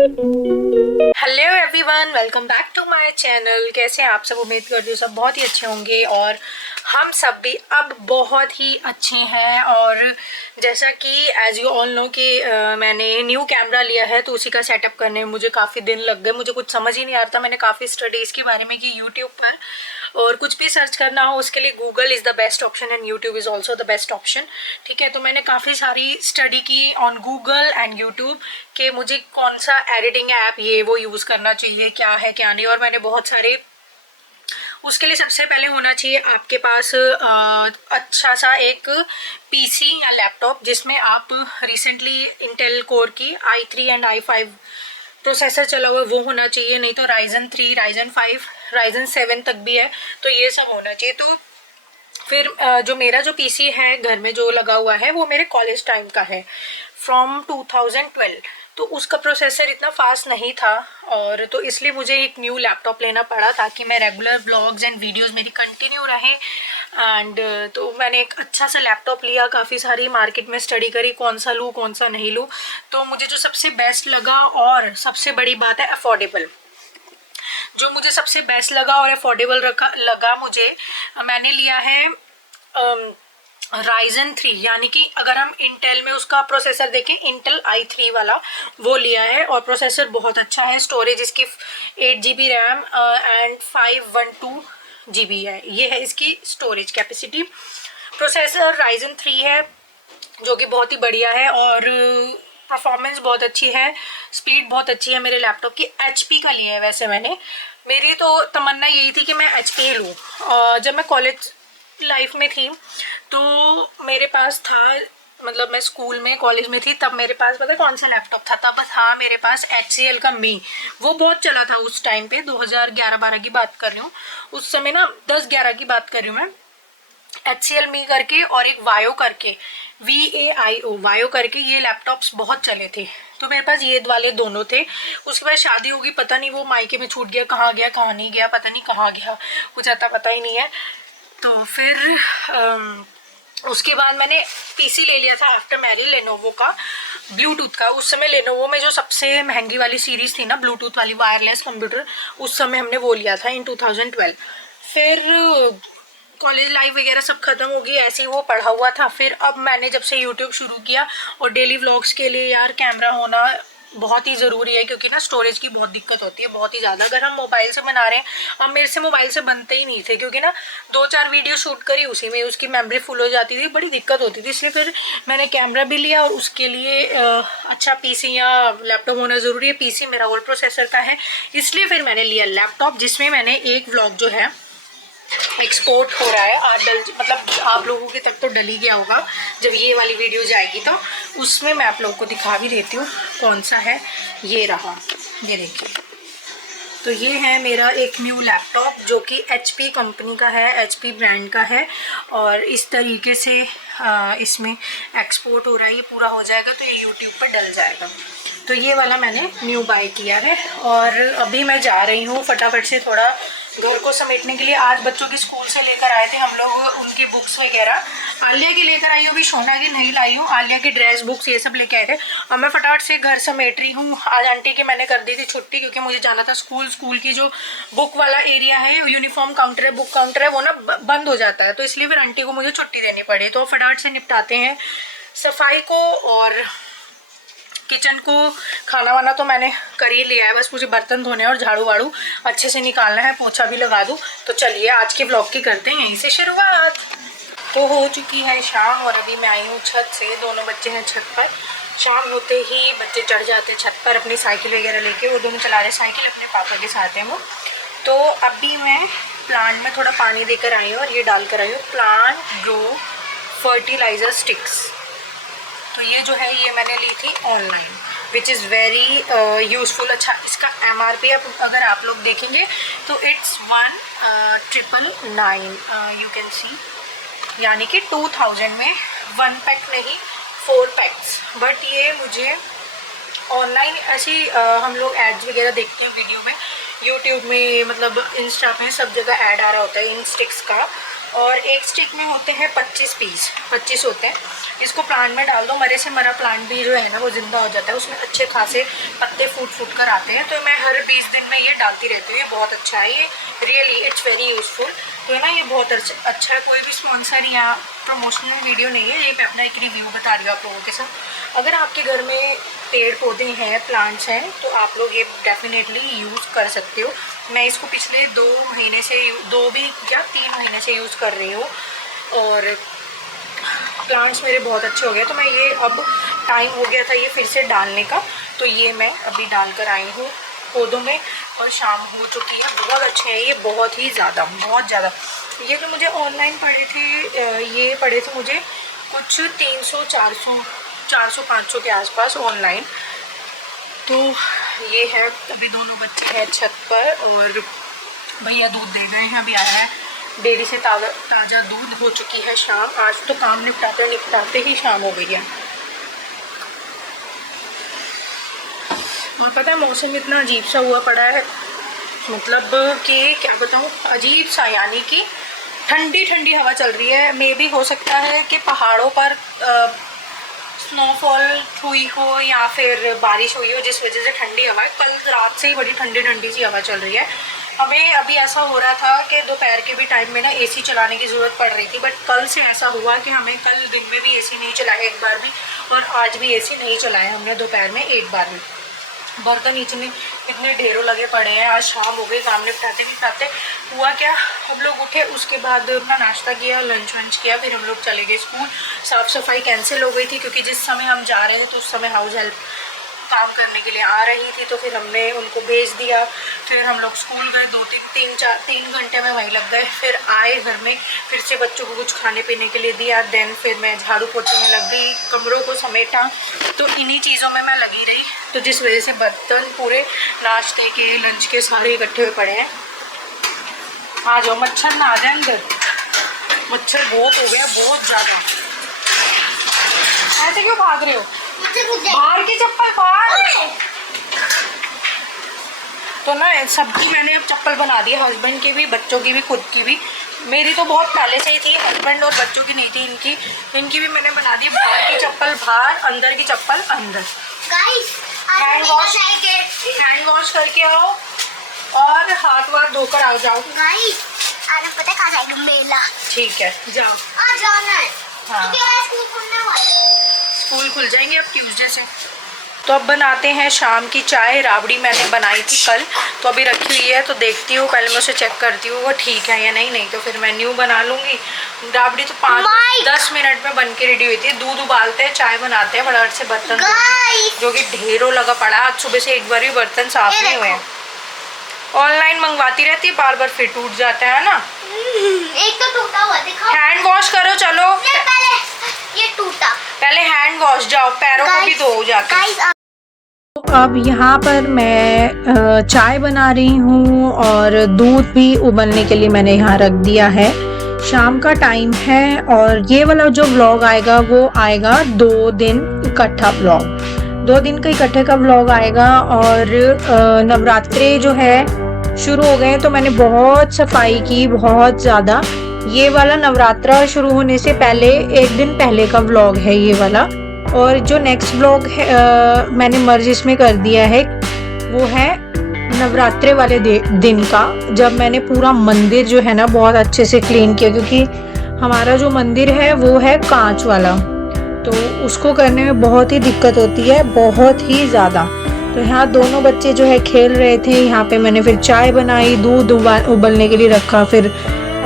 Hello everyone, welcome back to my channel. कैसे हैं आप सब? उम्मीद करती हूँ सब बहुत ही अच्छे होंगे और हम सब भी अब बहुत ही अच्छे हैं। और जैसा कि एज यू ऑल नो कि मैंने न्यू कैमरा लिया है, तो उसी का सेटअप करने में मुझे काफ़ी दिन लग गए। मुझे कुछ समझ ही नहीं आ रहा था। मैंने काफ़ी स्टडीज़ के बारे में की यूट्यूब पर, और कुछ भी सर्च करना हो उसके लिए Google is the best option and YouTube is also the best option. ठीक है, तो मैंने काफ़ी सारी स्टडी की ऑन गूगल एंड यूट्यूब कि मुझे कौन सा एडिटिंग ऐप ये वो यूज़ करना चाहिए, क्या है क्या नहीं। और मैंने बहुत सारे, उसके लिए सबसे पहले होना चाहिए आपके पास अच्छा सा एक पीसी या लैपटॉप जिसमें आप रिसेंटली इंटेल कोर की i3 एंड i5 प्रोसेसर चला हुआ, वो होना चाहिए। नहीं तो राइजन 3, राइजन 5, राइजन 7 तक भी है, तो ये सब होना चाहिए। तो फिर जो मेरा जो पीसी है घर में जो लगा हुआ है वो मेरे कॉलेज टाइम का है, फ्रॉम 2012। तो उसका प्रोसेसर इतना फास्ट नहीं था, और तो इसलिए मुझे एक न्यू लैपटॉप लेना पड़ा ताकि मैं रेगुलर व्लॉग्स एंड वीडियोस मेरी कंटिन्यू रहे। एंड तो मैंने एक अच्छा सा लैपटॉप लिया, काफ़ी सारी मार्केट में स्टडी करी कौन सा लूँ कौन सा नहीं लूँ। तो मुझे जो सबसे बेस्ट लगा, और सबसे बड़ी बात है अफोर्डेबल, जो मुझे सबसे बेस्ट लगा और अफोर्डेबल लगा मुझे, मैंने लिया है राइजन 3। यानी कि अगर हम इंटेल में उसका प्रोसेसर देखें, इंटेल i3 वाला वो लिया है, और प्रोसेसर बहुत अच्छा है। स्टोरेज इसकी 8 GB रैम एंड 512 GB है, ये है इसकी स्टोरेज कैपेसिटी। प्रोसेसर राइजन 3 है जो कि बहुत ही बढ़िया है, और परफॉर्मेंस बहुत अच्छी है, स्पीड बहुत अच्छी है मेरे लैपटॉप की। HP का लिया है वैसे मैंने। मेरी तो तमन्ना यही थी कि मैं HP लूँ। जब मैं कॉलेज लाइफ में थी तो मेरे पास था, मतलब मैं स्कूल में कॉलेज में थी तब मेरे पास पता है कौन सा लैपटॉप था? तब था मेरे पास HCL का मी। वो बहुत चला था उस टाइम पे, 2011-12 की बात कर रही हूँ। उस समय ना 10-11 की बात कर रही हूँ मैं। HCL मी करके और एक वायो करके, VAIO वायो करके, ये लैपटॉप्स बहुत चले थे। तो मेरे पास ये वाले दोनों थे। उसके बाद शादी होगी, पता नहीं वो मायके में छूट गया, कहाँ गया कहाँ नहीं गया, पता नहीं कहाँ गया, कुछ आता पता ही नहीं है। तो फिर उसके बाद मैंने पीसी ले लिया था आफ्टर मैरिज, लेनोवो का, ब्लूटूथ का। उस समय लेनोवो में जो सबसे महंगी वाली सीरीज थी ना ब्लूटूथ वाली वायरलेस कंप्यूटर, उस समय हमने वो लिया था इन 2012। फिर कॉलेज लाइफ वगैरह सब खत्म हो गई, ऐसे ही वो पढ़ा हुआ था। फिर अब मैंने जब से यूट्यूब शुरू किया, और डेली व्लॉग्स के लिए यार कैमरा होना बहुत ही ज़रूरी है, क्योंकि ना स्टोरेज की बहुत दिक्कत होती है, बहुत ही ज़्यादा। अगर हम मोबाइल से बना रहे हैं, अब मेरे से मोबाइल से बनते ही नहीं थे, क्योंकि ना 2-4 वीडियो शूट करी, उसी में उसकी मेमोरी फुल हो जाती थी, बड़ी दिक्कत होती थी। इसलिए फिर मैंने कैमरा भी लिया, और उसके लिए अच्छा पीसी या लैपटॉप होना ज़रूरी है। पीसी मेरा ओल्ड प्रोसेसर का है, इसलिए फिर मैंने लिया लैपटॉप, जिसमें मैंने एक व्लॉग जो है एक्सपोर्ट हो रहा है। मतलब आप लोगों के तक तो डल ही गया होगा जब ये वाली वीडियो जाएगी, तो उसमें मैं आप लोगों को दिखा भी देती हूँ कौन सा है। ये रहा, ये देखिए। तो ये है मेरा एक न्यू लैपटॉप जो कि HP कंपनी का है, HP ब्रांड का है, और इस तरीके से इसमें एक्सपोर्ट हो रहा है। ये पूरा हो जाएगा तो ये यूट्यूब पर डल जाएगा। तो ये वाला मैंने न्यू बाय किया है, और अभी मैं जा रही हूँ फटाफट से थोड़ा घर को समेटने के लिए। आज बच्चों की स्कूल से लेकर आए थे हम लोग उनकी बुक्स वगैरह। आलिया की लेकर आई हूँ, अभी शोना की नहीं लाई हूँ। आलिया की ड्रेस बुक्स ये सब लेके आए थे, और मैं फटाफट से घर समेट रही हूँ। आज आंटी की मैंने कर दी थी छुट्टी, क्योंकि मुझे जाना था स्कूल। स्कूल की जो बुक वाला एरिया है, यूनिफॉर्म काउंटर है, बुक काउंटर है, वो ना बंद हो जाता है, तो इसलिए फिर आंटी को मुझे छुट्टी देनी पड़ी। तो फटाफट से निपटाते हैं सफाई को, और किचन को खाना वाना तो मैंने कर ही लिया है, बस मुझे बर्तन धोने और झाड़ू वाड़ू अच्छे से निकालना है, पोछा भी लगा दूँ। तो चलिए आज के ब्लॉग की करते हैं यहीं से शुरुआत। तो हो चुकी है शाम, और अभी मैं आई हूँ छत से। दोनों बच्चे हैं छत पर। शाम होते ही बच्चे चढ़ जाते हैं छत पर अपनी साइकिल वगैरह लेके। वो दोनों चला रहे साइकिल, अपने पापा के साथ हैं वो। तो अभी मैं प्लांट में थोड़ा पानी देकर आई हूँ, और ये डाल कर आई हूँ प्लांट ग्रो फर्टिलाइज़र स्टिक्स। तो ये जो है ये मैंने ली थी online, which is very useful. अच्छा, इसका MRP अगर आप लोग देखेंगे तो इट्स 1999 यू कैन सी, यानी कि 2000 में 1 पैक नहीं 4 पैक्स। बट ये मुझे ऑनलाइन ऐसी हम लोग एड्स वगैरह देखते हैं वीडियो में, यूट्यूब में, मतलब इंस्टा में, सब जगह ऐड आ रहा होता है इन स्टिक्स का। और एक स्टिक में होते हैं 25 पीस, 25 होते हैं। इसको प्लांट में डाल दो, मरे से मरा प्लांट भी जो है ना वो ज़िंदा हो जाता है, उसमें अच्छे खासे पत्ते फूट कर आते हैं। तो मैं हर 20 दिन में ये डालती रहती हूँ। ये बहुत अच्छा है, ये रियली इट्स वेरी यूज़फुल। तो है ना, ये बहुत अच्छा है। कोई भी स्पॉन्सर या प्रमोशनल वीडियो नहीं है, ये मैं अपना एक रिव्यू बता रही हूँ आप लोगों के साथ। अगर आपके घर में पेड़ पौधे हैं, प्लांट्स हैं, तो आप लोग ये डेफिनेटली यूज़ कर सकते हो। मैं इसको पिछले 2 महीने से 3 महीने से यूज़ कर रही हूँ और प्लांट्स मेरे बहुत अच्छे हो गए। तो मैं ये अब टाइम हो गया था ये फिर से डालने का, तो ये मैं अभी डाल कर आई हूँ पौधों में और शाम हो चुकी है। बहुत अच्छे हैं ये, बहुत ही ज़्यादा, बहुत ज़्यादा। ये जो मुझे ऑनलाइन पड़े थे, ये पड़े थे मुझे कुछ 300 400 500 के आसपास ऑनलाइन। तो ये है, अभी दोनों बच्चे हैं छत पर और भैया दूध दे गए हैं। अभी आया है डेयरी से ताज़ा दूध। हो चुकी है शाम। आज तो काम निपटाते ही शाम हो गई है। और पता है मौसम इतना अजीब सा हुआ पड़ा है, मतलब कि क्या बताऊँ, अजीब सा, यानी कि ठंडी ठंडी हवा चल रही है। मे भी हो सकता है कि पहाड़ों पर स्नोफॉल हुई हो या फिर बारिश हुई हो, जिस वजह से ठंडी हवा है। कल रात से ही बड़ी ठंडी ठंडी सी हवा चल रही है। हमें अभी ऐसा हो रहा था कि दोपहर के भी टाइम में ना एसी चलाने की ज़रूरत पड़ रही थी, बट कल से ऐसा हुआ कि हमें कल दिन में भी एसी नहीं चलाया एक बार भी, और आज भी एसी नहीं चलाया हमने दोपहर में एक बार भी। बर्तन इतने ढेरों लगे पड़े हैं। आज शाम हो गई, काम निपटाते हुआ क्या, हम लोग उठे, उसके बाद अपना नाश्ता किया, लंच वंच किया, फिर हम लोग चले गए स्कूल। साफ़ सफाई कैंसिल हो गई थी क्योंकि जिस समय हम जा रहे थे तो उस समय हाउस हेल्प काम करने के लिए आ रही थी, तो फिर हमने उनको भेज दिया। फिर हम लोग स्कूल गए, 3 घंटे में वहीं लग गए। फिर आए घर में, फिर से बच्चों को कुछ खाने पीने के लिए दिया। देन फिर मैं झाड़ू पोछे में लग गई, कमरों को समेटा, तो इन्हीं चीज़ों में मैं लगी रही। तो जिस वजह से बर्तन पूरे नाश्ते के, लंच के सारे इकट्ठे हुए पड़े हैं। आ जाओ, मच्छर ना आ जाए अंदर, मच्छर बहुत हो गया, बहुत ज़्यादा। ऐसे क्यों भाग रहे हो? बाहर की चप्पल बाहर। तो ना सबकी मैंने अब चप्पल बना दी है, हस्बैंड की भी, बच्चों की भी, खुद की भी। मेरी तो बहुत पहले से ही थी, हस्बैंड और बच्चों की नहीं थी। इनकी भी मैंने बना दी। बाहर की चप्पल बाहर, अंदर की चप्पल अंदर। हैंड वॉश करके आओ और हाथ वाथ धोकर आ जाओ। आज पता कहाँ जाएंगे? मेला। ठीक है, जाओ। आज जाना है। हाँ, स्कूल खुलने वाला है। स्कूल खुल जाएंगे अब ट्यूसडे से। तो अब बनाते हैं शाम की चाय। राबड़ी मैंने बनाई थी कल, तो अभी रखी हुई है, तो देखती हूँ, पहले मैं उसे चेक करती हूँ वो ठीक है या नहीं तो फिर मैं न्यू बना लूँगी। राबड़ी तो 5-10 मिनट में बन के रेडी हुई थी। दूध उबालते हैं, चाय बनाते हैं, फटाफट से बर्तन जो कि ढेरों लगा पड़ा। आज सुबह से एक बार भी बर्तन साफ नहीं हुए। ऑनलाइन मंगवाती रहती है, बार बार फिर टूट जाता है ना। एक तो टूटा हुआ, दिखाओ। हैंड वॉश करो, चलो। पहले ये टूटा, पहले हैंड वॉश, जाओ, पैरों को भी धो जाके। अब यहाँ पर मैं चाय बना रही हूँ और दूध भी उबलने के लिए मैंने यहाँ रख दिया है। शाम का टाइम है और ये वाला जो व्लॉग आएगा वो आएगा 2 दिन इकट्ठा व्लॉग, 2 दिन का इकट्ठे का व्लॉग आएगा। और नवरात्रे जो है शुरू हो गए, तो मैंने बहुत सफाई की, बहुत ज़्यादा। ये वाला नवरात्रा शुरू होने से पहले 1 दिन पहले का व्लॉग है ये वाला। और जो नेक्स्ट व्लॉग है मैंने मर्ज इसमें कर दिया है, वो है नवरात्रे वाले दिन का, जब मैंने पूरा मंदिर जो है ना बहुत अच्छे से क्लीन किया, क्योंकि हमारा जो मंदिर है वो है कांच वाला, तो उसको करने में बहुत ही दिक्कत होती है, बहुत ही ज़्यादा। तो यहाँ दोनों बच्चे जो है खेल रहे थे। यहाँ पे मैंने फिर चाय बनाई, दूध उबलने के लिए रखा, फिर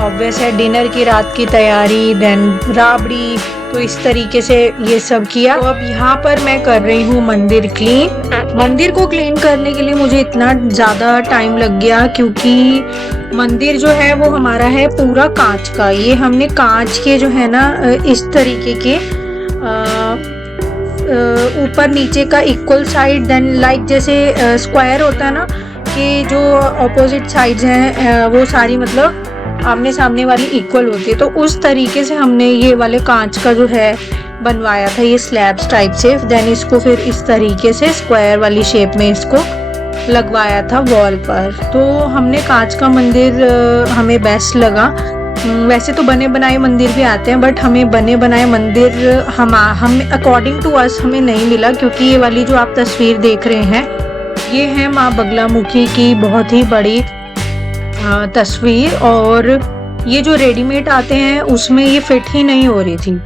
ऑब्वियस है डिनर की रात की तैयारी, देन राबड़ी, तो इस तरीके से ये सब किया। तो अब यहाँ पर मैं कर रही हूँ मंदिर क्लीन। मंदिर को क्लीन करने के लिए मुझे इतना ज़्यादा टाइम लग गया, क्योंकि मंदिर जो है वो हमारा है पूरा कांच का। ये हमने कांच के जो है ना इस तरीके के ऊपर नीचे का इक्वल साइड, देन लाइक जैसे स्क्वायर होता है ना, कि जो ऑपोजिट साइड्स हैं वो सारी मतलब आमने सामने वाली इक्वल होती है, तो उस तरीके से हमने ये वाले कांच का जो है बनवाया था, ये स्लैब्स टाइप से। देन इसको फिर इस तरीके से स्क्वायर वाली शेप में इसको लगवाया था वॉल पर। तो हमने कांच का मंदिर हमें बेस्ट लगा। वैसे तो बने बनाए मंदिर भी आते हैं, बट हमें बने बनाए मंदिर हम अकॉर्डिंग टू अस हमें नहीं मिला, क्योंकि ये वाली जो आप तस्वीर देख रहे हैं ये है माँ बगलामुखी की बहुत ही बड़ी तस्वीर, और ये जो रेडीमेड आते हैं उसमें ये फिट ही नहीं हो रही थी।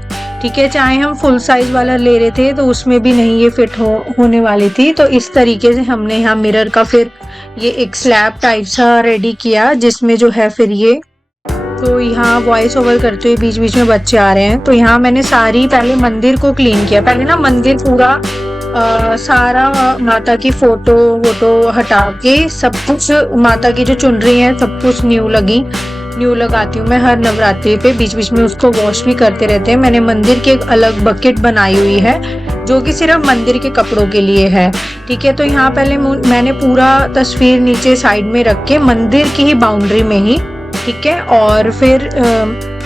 ठीक है, चाहे हम फुल साइज वाला ले रहे थे तो उसमें भी नहीं ये फिट होने वाली थी। तो इस तरीके से हमने यहाँ मिरर का फिर ये एक स्लैब टाइप सा रेडी किया, जिसमें जो है फिर ये, तो यहाँ वॉइस ओवर करते हुए बीच बीच में बच्चे आ रहे हैं। तो यहाँ मैंने सारी पहले मंदिर को क्लीन किया, पहले ना मंदिर पूरा सारा माता की फोटो वोटो हटा के सब कुछ, माता की जो चुनरी है सब कुछ न्यू लगाती हूँ मैं हर नवरात्रि पे। बीच बीच में उसको वॉश भी करते रहते हैं। मैंने मंदिर की एक अलग बकेट बनाई हुई है जो कि सिर्फ मंदिर के कपड़ों के लिए है। ठीक है, तो यहाँ पहले मैंने पूरा तस्वीर नीचे साइड में रख के मंदिर की ही बाउंड्री में ही, ठीक है, और फिर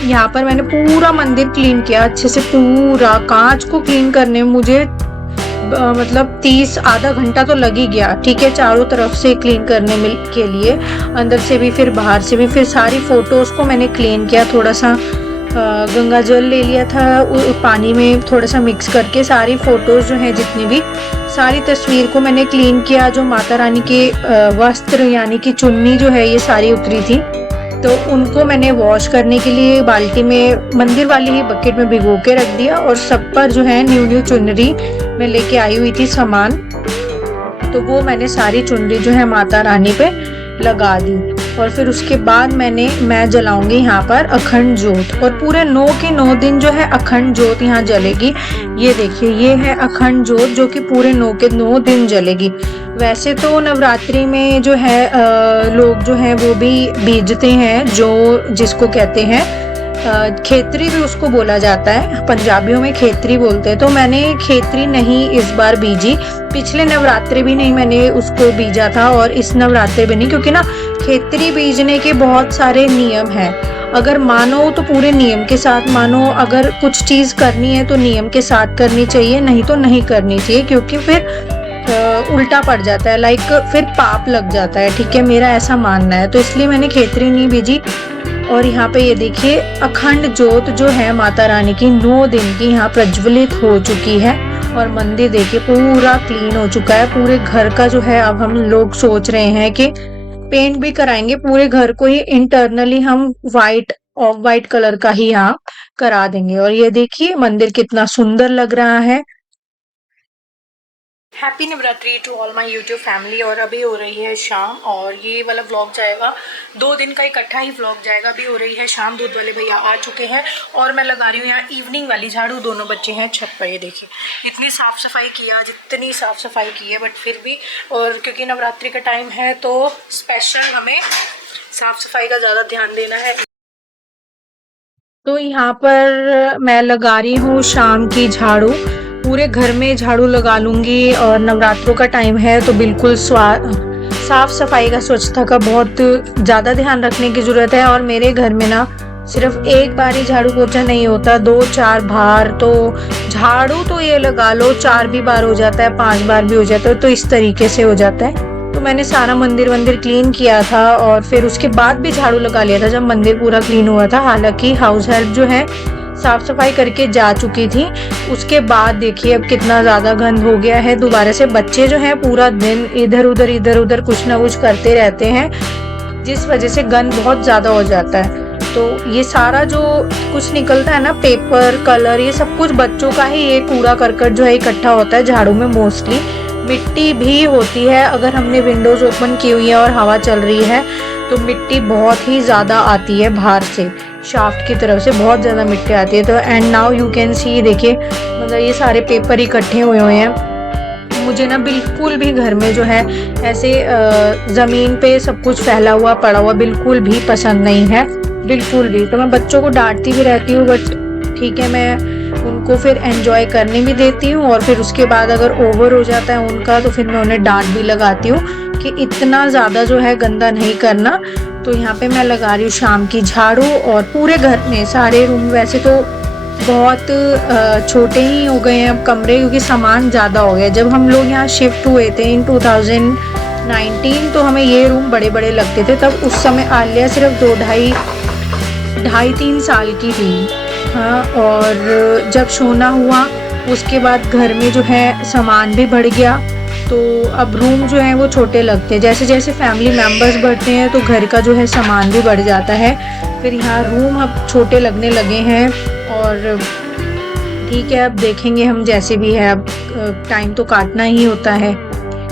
यहाँ पर मैंने पूरा मंदिर क्लीन किया अच्छे से। पूरा कांच को क्लीन करने में मुझे मतलब 30 आधा घंटा तो लग ही गया। ठीक है, चारों तरफ से क्लीन करने के लिए, अंदर से भी फिर बाहर से भी। फिर सारी फोटोज को मैंने क्लीन किया, थोड़ा सा गंगा जल ले लिया था पानी में थोड़ा सा मिक्स करके। सारी फोटोज जो है जितनी भी, सारी तस्वीर को मैंने क्लीन किया। जो माता रानी के वस्त्र यानी कि चुन्नी जो है ये सारी उतरी थी, तो उनको मैंने वॉश करने के लिए बाल्टी में मंदिर वाली ही बकेट में भिगो के रख दिया। और सब पर जो है न्यू चुनरी मैं लेके आई हुई थी सामान, तो वो मैंने सारी चुनरी जो है माता रानी पे लगा दी। और फिर उसके बाद मैं जलाऊंगी यहाँ पर अखंड जोत, और पूरे 9 के 9 दिन जो है अखंड जोत यहाँ जलेगी। ये देखिए, ये है अखंड जोत जो कि पूरे 9 के 9 दिन जलेगी। वैसे तो नवरात्रि में जो है लोग जो है वो भी बीजते हैं, जो जिसको कहते हैं खेतरी भी उसको बोला जाता है, पंजाबियों में खेतरी बोलते हैं। तो मैंने खेतरी नहीं इस बार बीजी, पिछले नवरात्रि भी नहीं मैंने उसको बीजा था और इस नवरात्रि भी नहीं, क्योंकि ना खेतरी बीजने के बहुत सारे नियम हैं। अगर मानो तो पूरे नियम के साथ मानो, अगर कुछ चीज़ करनी है तो नियम के साथ करनी चाहिए, नहीं तो नहीं करनी चाहिए, क्योंकि फिर उल्टा पड़ जाता है, लाइक फिर पाप लग जाता है। ठीक है, मेरा ऐसा मानना है, तो इसलिए मैंने खेतरी नहीं बीजी। और यहाँ पे ये देखिए अखंड जोत जो है माता रानी की 9 दिन की यहाँ प्रज्वलित हो चुकी है। और मंदिर देखिए पूरा क्लीन हो चुका है। पूरे घर का जो है अब हम लोग सोच रहे हैं कि पेंट भी कराएंगे पूरे घर को ही, इंटरनली हम ऑफ वाइट कलर का ही यहाँ करा देंगे। और ये देखिए मंदिर कितना सुंदर लग रहा है। Happy Navratri to all my YouTube family. और अभी हो रही है शाम, और ये वाला व्लॉग जाएगा 2 दिन का इकट्ठा ही व्लॉग जाएगा। अभी हो रही है शाम, दूध वाले भैया आ चुके हैं और मैं लगा रही हूँ यहाँ इवनिंग वाली झाड़ू। दोनों बच्चे हैं छत पर, ये देखिए इतनी साफ़ सफाई किया, जितनी साफ़ सफाई की है, बट फिर भी, और क्योंकि नवरात्रि का टाइम है तो स्पेशल हमें साफ़ सफाई का ज़्यादा ध्यान देना है। तो यहाँ पर मैं लगा रही हूँ शाम की झाड़ू, पूरे घर में झाड़ू लगा लूँगी। और नवरात्रों का टाइम है तो बिल्कुल साफ सफाई का, स्वच्छता का बहुत ज़्यादा ध्यान रखने की ज़रूरत है। और मेरे घर में ना सिर्फ एक बार ही झाड़ू पोछा नहीं होता, 2-4 बार। तो झाड़ू तो ये लगा लो 4 भी बार हो जाता है, 5 बार भी हो जाता है, तो इस तरीके से हो जाता है। तो मैंने सारा मंदिर क्लीन किया था और फिर उसके बाद भी झाड़ू लगा लिया था जब मंदिर पूरा क्लीन हुआ था। हालांकि हाउस हेल्प जो है साफ सफाई करके जा चुकी थी। उसके बाद देखिए अब कितना ज़्यादा गंद हो गया है दोबारा से। बच्चे जो हैं पूरा दिन इधर उधर कुछ ना कुछ करते रहते हैं, जिस वजह से गंद बहुत ज़्यादा हो जाता है। तो ये सारा जो कुछ निकलता है ना, पेपर, कलर, ये सब कुछ बच्चों का ही ये कूड़ा करकट जो है इकट्ठा होता है झाड़ू में। मोस्टली मिट्टी भी होती है, अगर हमने विंडोज ओपन की हुई है और हवा चल रही है तो मिट्टी बहुत ही ज़्यादा आती है बाहर से, शाफ्ट की तरफ से बहुत ज़्यादा मिट्टी आती है। तो and now you can see, देखिए मतलब ये सारे पेपर इकट्ठे हुए हैं। मुझे ना बिल्कुल भी घर में जो है ऐसे ज़मीन पे सब कुछ फैला हुआ पड़ा हुआ बिल्कुल भी पसंद नहीं है, बिल्कुल भी। तो मैं बच्चों को डांटती भी रहती हूँ, बट ठीक है, मैं उनको फिर एंजॉय करने भी देती हूँ। और फिर उसके बाद अगर ओवर हो जाता है उनका तो फिर मैं उन्हें डांट भी लगाती हूँ कि इतना ज़्यादा जो है गंदा नहीं करना। तो यहाँ पे मैं लगा रही हूँ शाम की झाड़ू। और पूरे घर में सारे रूम, वैसे तो बहुत छोटे ही हो गए हैं अब कमरे, क्योंकि सामान ज़्यादा हो गया। जब हम लोग यहाँ शिफ्ट हुए थे इन 2019 तो हमें ये रूम बड़े बड़े लगते थे। तब उस समय आलिया सिर्फ 2.5-3 साल की थी। हाँ, और जब सोना हुआ उसके बाद घर में जो है सामान भी बढ़ गया, तो अब रूम जो है वो छोटे लगते हैं। जैसे जैसे फैमिली मेम्बर्स बढ़ते हैं तो घर का जो है सामान भी बढ़ जाता है। फिर यहाँ रूम अब छोटे लगने लगे हैं और ठीक है, अब देखेंगे हम, जैसे भी है अब टाइम तो काटना ही होता है।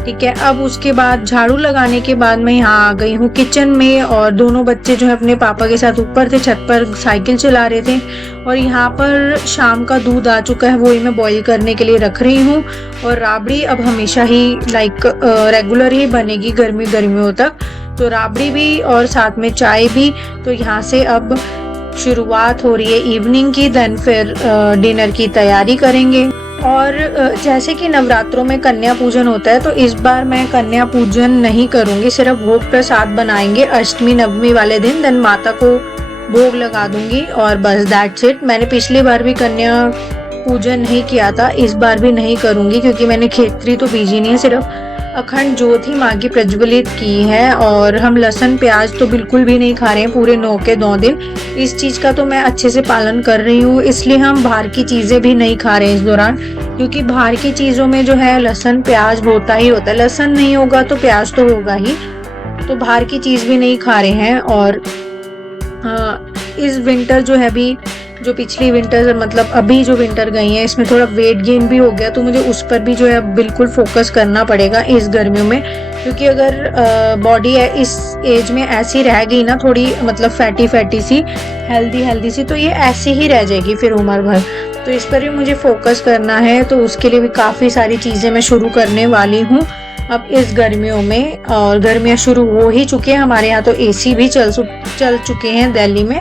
ठीक है, अब उसके बाद झाड़ू लगाने के बाद मैं यहाँ आ गई हूँ किचन में, और दोनों बच्चे जो है अपने पापा के साथ ऊपर थे, छत पर साइकिल चला रहे थे। और यहाँ पर शाम का दूध आ चुका है, वही मैं बॉईल करने के लिए रख रही हूँ। और राबड़ी अब हमेशा ही रेगुलर ही बनेगी गर्मियों तक, तो राबड़ी भी और साथ में चाय भी। तो यहाँ से अब शुरुआत हो रही है इवनिंग की, देन फिर डिनर की तैयारी करेंगे। और जैसे कि नवरात्रों में कन्या पूजन होता है, तो इस बार मैं कन्या पूजन नहीं करूँगी, सिर्फ भोग प्रसाद बनाएंगे अष्टमी नवमी वाले दिन, देन माता को भोग लगा दूंगी और बस दैट्स इट। मैंने पिछली बार भी कन्या पूजन नहीं किया था, इस बार भी नहीं करूँगी क्योंकि मैंने खेतरी तो बीजी नहीं है, सिर्फ अखंड ज्योत ही माँ की प्रज्वलित की है। और हम लहसुन प्याज तो बिल्कुल भी नहीं खा रहे हैं पूरे 9 के 9 दिन। इस चीज़ का तो मैं अच्छे से पालन कर रही हूँ, इसलिए हम बाहर की चीज़ें भी नहीं खा रहे हैं इस दौरान, क्योंकि बाहर की चीज़ों में जो है लहसुन प्याज होता ही होता है। लहसुन नहीं होगा तो प्याज तो होगा ही, तो बाहर की चीज़ भी नहीं खा रहे हैं। और इस विंटर जो है अभी, जो पिछली विंटर मतलब अभी जो विंटर गई है, इसमें थोड़ा वेट गेन भी हो गया, तो मुझे उस पर भी जो है बिल्कुल फोकस करना पड़ेगा इस गर्मियों में। क्योंकि अगर बॉडी इस एज में ऐसी रह गई ना, थोड़ी मतलब फैटी सी, हेल्दी सी, तो ये ऐसी ही रह जाएगी फिर उम्र भर। तो इस पर भी मुझे फोकस करना है, तो उसके लिए भी काफ़ी सारी चीज़ें मैं शुरू करने वाली हूँ अब इस गर्मियों में। और गर्मियाँ शुरू हो ही चुकी हैं, हमारे यहाँ तो AC भी चल चुके हैं दिल्ली में।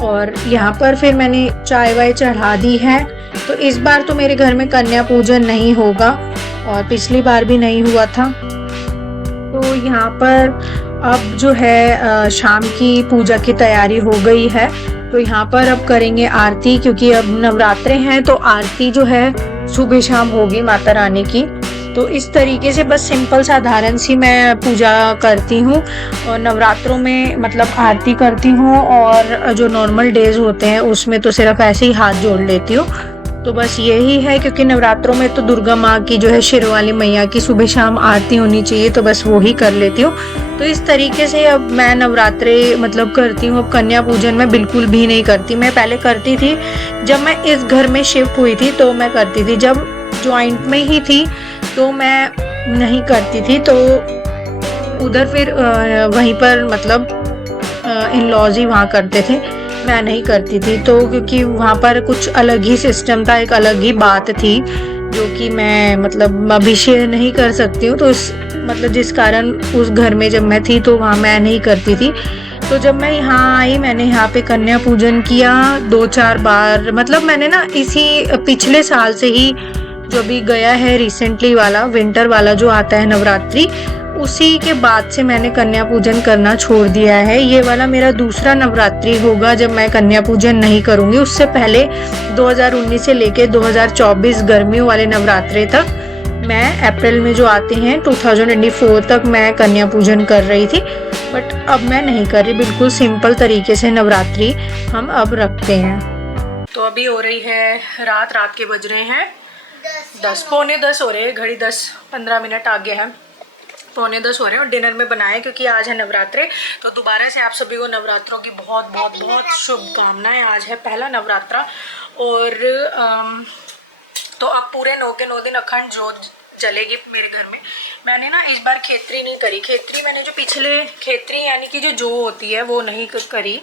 और यहाँ पर फिर मैंने चाय वाय चढ़ा दी है। तो इस बार तो मेरे घर में कन्या पूजन नहीं होगा, और पिछली बार भी नहीं हुआ था। तो यहाँ पर अब जो है शाम की पूजा की तैयारी हो गई है, तो यहाँ पर अब करेंगे आरती, क्योंकि अब नवरात्रे हैं तो आरती जो है सुबह शाम होगी माता रानी की। तो इस तरीके से बस सिंपल साधारण सी मैं पूजा करती हूँ, और नवरात्रों में मतलब आरती करती हूँ, और जो नॉर्मल डेज होते हैं उसमें तो सिर्फ ऐसे ही हाथ जोड़ लेती हूँ। तो बस यही है, क्योंकि नवरात्रों में तो दुर्गा माँ की जो है शेरवाली मैया की सुबह शाम आरती होनी चाहिए, तो बस वो ही कर लेती हूँ। तो इस तरीके से अब मैं नवरात्रे मतलब करती हूँ। अब कन्या पूजन मैं बिल्कुल भी नहीं करती, मैं पहले करती थी जब मैं इस घर में शिफ्ट हुई थी, तो मैं करती थी। जब जॉइंट में ही थी तो मैं नहीं करती थी, तो उधर फिर वहीं पर मतलब इन-लॉज ही वहाँ करते थे, मैं नहीं करती थी। तो क्योंकि वहाँ पर कुछ अलग ही सिस्टम था, एक अलग ही बात थी, जो कि मैं मतलब अभी शेयर नहीं कर सकती हूँ। तो इस मतलब जिस कारण उस घर में जब मैं थी तो वहाँ मैं नहीं करती थी। तो जब मैं यहाँ आई, मैंने यहाँ पे कन्या पूजन किया 2-4 बार। मतलब मैंने ना इसी पिछले साल से ही, जो भी गया है रिसेंटली वाला विंटर वाला जो आता है नवरात्रि, उसी के बाद से मैंने कन्या पूजन करना छोड़ दिया है। ये वाला मेरा दूसरा नवरात्रि होगा जब मैं कन्या पूजन नहीं करूँगी। उससे पहले 2019 से लेके 2024 गर्मियों वाले नवरात्रे तक, मैं अप्रैल में जो आते हैं 2024 तक मैं कन्या पूजन कर रही थी, बट अब मैं नहीं कर रही। बिल्कुल सिंपल तरीके से नवरात्रि हम अब रखते हैं। तो अभी हो रही है रात के बज रहे हैं 10, पौने 10 हो रहे हैं, घड़ी 10-15 मिनट आगे है, पौने 10 हो रहे हैं। और डिनर में बनाए क्योंकि आज है नवरात्रे, तो दोबारा से आप सभी को नवरात्रों की बहुत बहुत बहुत शुभकामनाएं। आज है पहला नवरात्रा, और तो अब पूरे 9 के 9 दिन अखंड ज्योत जलेगी मेरे घर में। मैंने ना इस बार खेतरी नहीं करी, खेतरी मैंने जो पिछले खेतरी यानी कि जो होती है वो नहीं करी,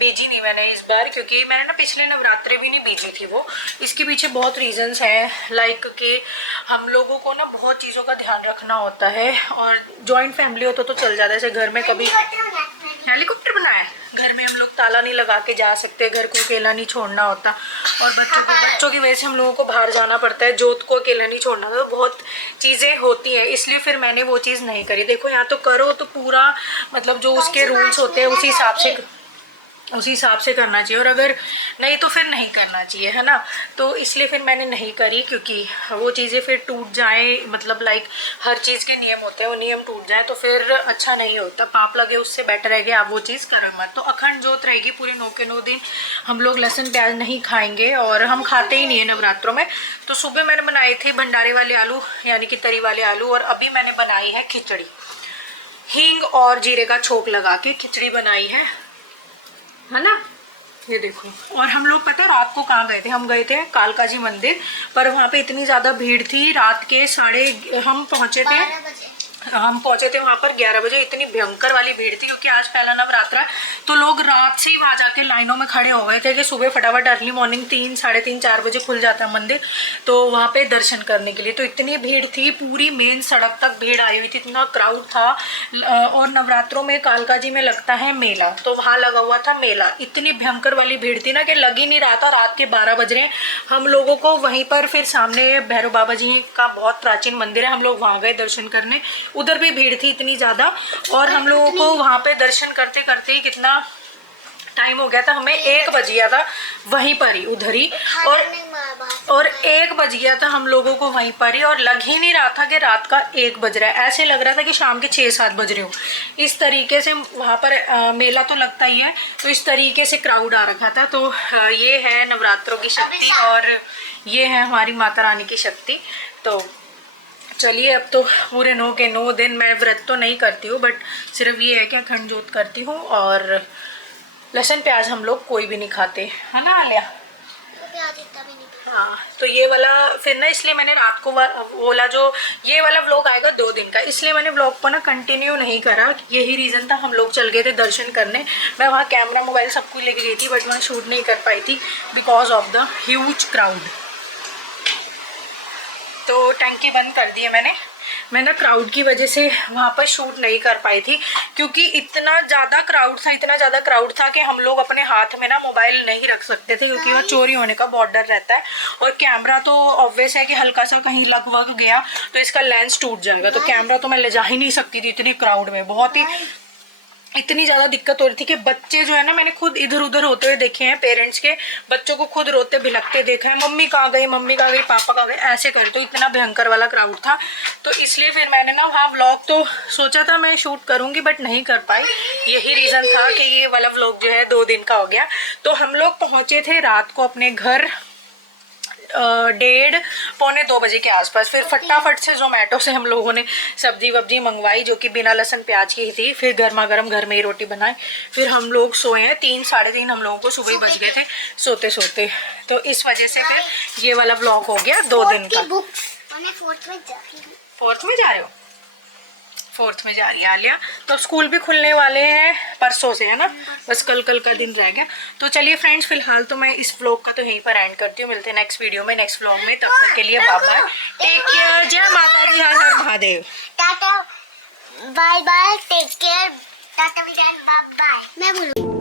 बीजी नहीं मैंने इस बार, क्योंकि मैंने ना पिछले नवरात्रे भी नहीं बीजी थी वो। इसके पीछे बहुत रीजंस हैं, लाइक कि हम लोगों को ना बहुत चीज़ों का ध्यान रखना होता है, और जॉइंट फैमिली होता तो चल जाता है। जैसे घर में कभी हेलीकॉप्टर बनाया है, घर में हम लोग ताला नहीं लगा के जा सकते, घर को अकेला नहीं छोड़ना होता, और बच्चों की वजह से हम लोगों को बाहर जाना पड़ता है, जोत को अकेला नहीं छोड़ना, तो बहुत चीज़ें होती हैं, इसलिए फिर मैंने वो चीज़ नहीं करी। देखो यहाँ तो करो तो पूरा मतलब जो उसके रूल्स होते हैं उसी हिसाब से उसी हिसाब से करना चाहिए, और अगर नहीं तो फिर नहीं करना चाहिए, है ना। तो इसलिए फिर मैंने नहीं करी, क्योंकि वो चीज़ें फिर टूट जाए, मतलब लाइक हर चीज़ के नियम होते हैं, वो नियम टूट जाए तो फिर अच्छा नहीं होता, पाप लगे, उससे बेटर है कि आप वो चीज़ करो मत। तो अखंड जोत रहेगी पूरे 9 के 9 दिन, हम लोग लहसुन प्याज नहीं खाएंगे, और हम खाते ही नहीं है नवरात्रों में। तो सुबह मैंने बनाए थे भंडारे वाले आलू, यानी कि तरी वाले आलू, और अभी मैंने बनाई है खिचड़ी, हींग और जीरे का छोंक लगा के खिचड़ी बनाई है ना। ये देखो। और हम लोग पता है रात को कहाँ गए थे, हम गए थे कालका जी मंदिर, पर वहाँ पे इतनी ज़्यादा भीड़ थी, रात के हम पहुँचे थे 12 बजे। हम पहुंचे थे वहां पर 11 बजे। इतनी भयंकर वाली भीड़ थी, क्योंकि आज पहला नवरात्रा है, तो लोग रात से ही वहां जाके लाइनों में खड़े हो गए थे कि सुबह फटाफट अर्ली मॉर्निंग 3, साढ़े 3, 4 बजे खुल जाता है मंदिर, तो वहां पे दर्शन करने के लिए। तो इतनी भीड़ थी, पूरी मेन सड़क तक भीड़ आई हुई थी, इतना क्राउड था। और नवरात्रों में कालका जी में लगता है मेला, तो वहाँ लगा हुआ था मेला, इतनी भयंकर वाली भीड़ थी ना कि लग ही नहीं रहा था। रात के 12 बज रहे हैं, हम लोगों को वहीं पर फिर सामने भैरव बाबा जी का बहुत प्राचीन मंदिर है, हम लोग वहाँ गए दर्शन करने, उधर भी भीड़ थी इतनी ज़्यादा। और हम लोगों को वहाँ पे दर्शन करते करते ही कितना टाइम हो गया था, हमें 1 बज गया था वहीं पर ही, उधर ही। और 1 बज गया था हम लोगों को वहीं पर ही, और लग ही नहीं रहा था कि रात का 1 बज रहा है, ऐसे लग रहा था कि शाम के 6-7 बज रहे हो। इस तरीके से वहाँ पर मेला तो लगता ही है, तो इस तरीके से क्राउड आ रखा था। तो ये है नवरात्रों की शक्ति, और ये है हमारी माता रानी की शक्ति। तो चलिए, अब तो पूरे 9 के 9 दिन मैं व्रत तो नहीं करती हूँ, बट सिर्फ ये है कि अखंड जोत करती हूँ, और लहसुन प्याज हम लोग कोई भी नहीं खाते, है ना आलिया। प्याज इतना भी नहीं। हाँ, तो ये वाला फिर ना, इसलिए मैंने रात को बोला, जो ये वाला व्लॉग आएगा 2 दिन का, इसलिए मैंने व्लॉग को ना कंटिन्यू नहीं करा। यही रीज़न था, हम लोग चल गए थे दर्शन करने, मैं वहाँ कैमरा मोबाइल सब कुछ लेके गई थी, बट मैं शूट नहीं कर पाई थी because of the huge crowd. तो टंकी बंद कर दी है मैं ना क्राउड की वजह से वहाँ पर शूट नहीं कर पाई थी, क्योंकि इतना ज़्यादा क्राउड था कि हम लोग अपने हाथ में ना मोबाइल नहीं रख सकते थे, क्योंकि वो चोरी होने का बहुत डर रहता है। और कैमरा तो ऑब्वियस है कि हल्का सा कहीं लग वग गया तो इसका लेंस टूट जाएगा, तो कैमरा तो मैं ले जा ही नहीं सकती थी इतनी क्राउड में। बहुत ही इतनी ज़्यादा दिक्कत हो रही थी कि बच्चे जो है ना, मैंने खुद इधर उधर होते हुए देखे हैं, पेरेंट्स के बच्चों को खुद रोते भिलकते देखा है, मम्मी कहाँ गई, पापा कहाँ गए, ऐसे करे। तो इतना भयंकर वाला क्राउड था, तो इसलिए फिर मैंने ना वहाँ व्लॉग तो सोचा था मैं शूट करूँगी, बट नहीं कर पाई। यही रीज़न था कि ये वाला व्लॉग जो है 2 दिन का हो गया। तो हम लोग पहुँचे थे रात को अपने घर 1:30 पौने 2 बजे के आसपास। फिर फटाफट से जोमेटो से हम लोगों ने सब्जी वब्जी मंगवाई, जो कि बिना लहसुन प्याज की थी। फिर गर्मा गर्म घर में ही रोटी बनाई। फिर हम लोग सोए हैं 3, साढ़े 3 हम लोगों को सुबह ही बज गए थे सोते सोते। तो इस वजह से फिर ये वाला ब्लॉग हो गया 2 दिन का। 4th में जा रहे हो? 4th में जा रही है आलिया। तो स्कूल भी खुलने वाले हैं परसों से, है ना, बस कल का दिन रह गया। तो चलिए फ्रेंड्स, फिलहाल तो मैं इस व्लॉग का तो यहीं पर एंड करती हूँ। मिलते हैं नेक्स्ट वीडियो में, नेक्स्ट व्लॉग में। तब तक के लिए बाय बाय, टेक केयर, जय माता दी, हर हर Mahadev, tata bye bye, take care, tata bye bye. मैं बोलूँ